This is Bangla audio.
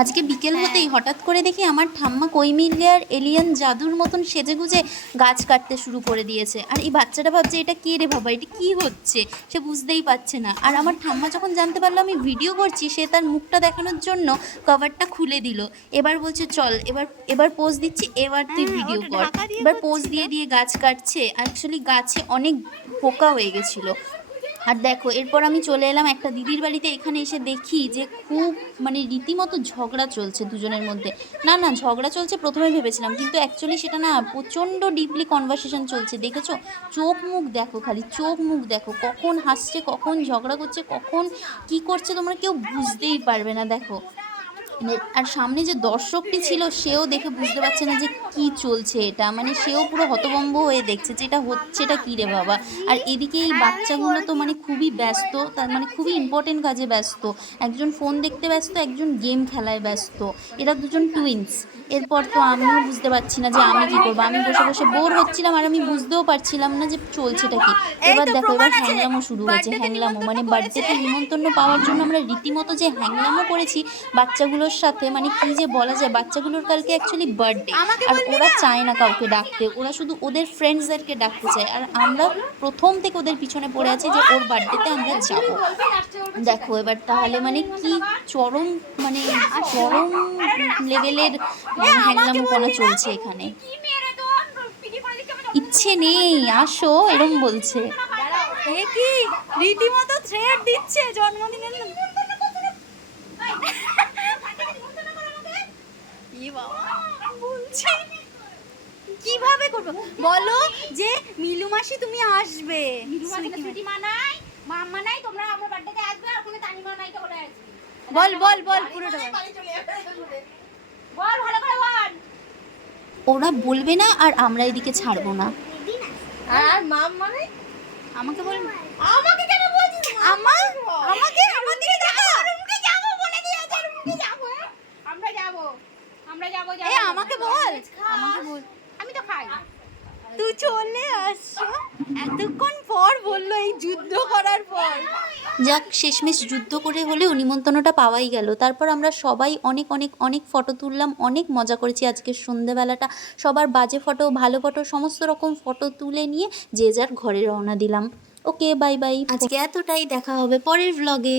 আজকে বিকেল হতেই হঠাৎ করে দেখি আমার ঠাম্মা কৈমিলিয়ার এলিয়ান জাদুর মতন সেজেগুজে গাছ কাটতে শুরু করে দিয়েছে। আর এই বাচ্চাটা ভাবছে এটা কে রে বাবা, এটা কি হচ্ছে, সে বুঝতেই পারছে না। আর আমার ঠাম্মা যখন জানতে পারলো আমি ভিডিও করছি, সে তার মুখটা দেখানোর জন্য কভারটা খুলে দিল। এবার বলছে চল, এবার পোজ দিচ্ছি, এবার তুই ভিডিও কর। এবার পোজ দিয়ে দিয়ে গাছ কাটছে। অ্যাকচুয়ালি গাছে অনেক পোকা হয়ে গেছিলো। আর দেখো এরপর আমি চলে এলাম একটা দিদির বাড়িতে। এখানে এসে দেখি যে খুব মানে রীতিমতো ঝগড়া চলছে দুজনের মধ্যে। না না, ঝগড়া চলছে প্রথমে ভেবেছিলাম, কিন্তু অ্যাকচুয়ালি সেটা না, প্রচণ্ড ডিপলি কনভারসেশন চলছে। দেখেছো, চোখ মুখ দেখো, খালি চোখ মুখ দেখো, কখন হাসছে, কখন ঝগড়া করছে, কখন কি করছে তোমরা কেউ বুঝতেই পারবে না। দেখো, আর সামনে যে দর্শকটি ছিল সেও দেখে বুঝতে পারছে না যে কি চলছে এটা, মানে সেও পুরো হতভম্ব হয়ে দেখছে যে এটা হচ্ছেটা কী রে বাবা। আর এদিকে এই বাচ্চাগুলো তো মানে খুবই ব্যস্ত, তার মানে খুবই ইম্পর্টেন্ট কাজে ব্যস্ত। একজন ফোন দেখতে ব্যস্ত, একজন গেম খেলায় ব্যস্ত। এরা দুজন টুইন্স। এরপর তো আমিও বুঝতে পারছি না যে আমি কী করবো। আমি বসে বসে বোর হচ্ছিলাম আর আমি বুঝতেও পারছিলাম না যে চলছেটা কি। এবার দেখো, এবার হ্যাংলামো শুরু হয়েছে। হ্যাংলামো মানে বার্থডেতে নিমন্ত্রণ পাওয়ার জন্য আমরা রীতিমতো যে হ্যাংলামো করেছি বাচ্চাগুলোর সাথে, মানে কি যে বলা যায়। বাচ্চাগুলোর কালকে অ্যাকচুয়ালি বার্থডে, আর ওরা চায় না কাউকে ডাকতে, ওরা শুধু ওদের ফ্রেন্ডসদেরকে ডাকতে চায়। আর আমরা প্রথম থেকে ওদের পিছনে পড়ে আছি যে ওর বার্থডেতে আমরা যাব। দেখো এবার তাহলে মানে কি চরম, মানে চরম লেভেলের হ্যাংলামোপনা চলছে এখানে। ইচ্ছে নেই আসো, এরম বলছে। এ কি রীতিমতো থ্রেড দিচ্ছে জন্মদিনের। কিভাবে করবো বলো যে মিলু মাসি তুমি আসবে, মাম্মা নাই, তোমরা আমার বার্থডেতে আসবে, আর কোনো তানিমা নাই তো বলে আসবে। বল বল বল পুরোটা বল ভালো করে বল। ওরা বলবে না আর আমরা এদিকে ছাড়বো না। আর মাম্মা নাই, আমাকে বল। আমাকে কেন বলছিস? আমাকে আমাদের দেখা রুমকে যাব বলে দিয়েছে, রুমকে যাব। আমরা যাব এই আমাকে বল, আমাকে বল। আমি তো খাই। তুই চলে আসছো এতক্ষণ পর, বললো এই যুদ্ধ করার পর। যাক, শেষমেশ যুদ্ধ করে হলেও নিমন্ত্রণটা পাওয়াই গেল। তারপর আমরা সবাই অনেক অনেক অনেক ফটো তুললাম, অনেক মজা করেছি আজকের সন্ধেবেলাটা। সবার বাজে ফটো, ভালো ফটো, সমস্ত রকম ফটো তুলে নিয়ে যে যার ঘরে রওনা দিলাম। ওকে, বাই বাই, আজকে এতটাই, দেখা হবে পরের ভ্লগে।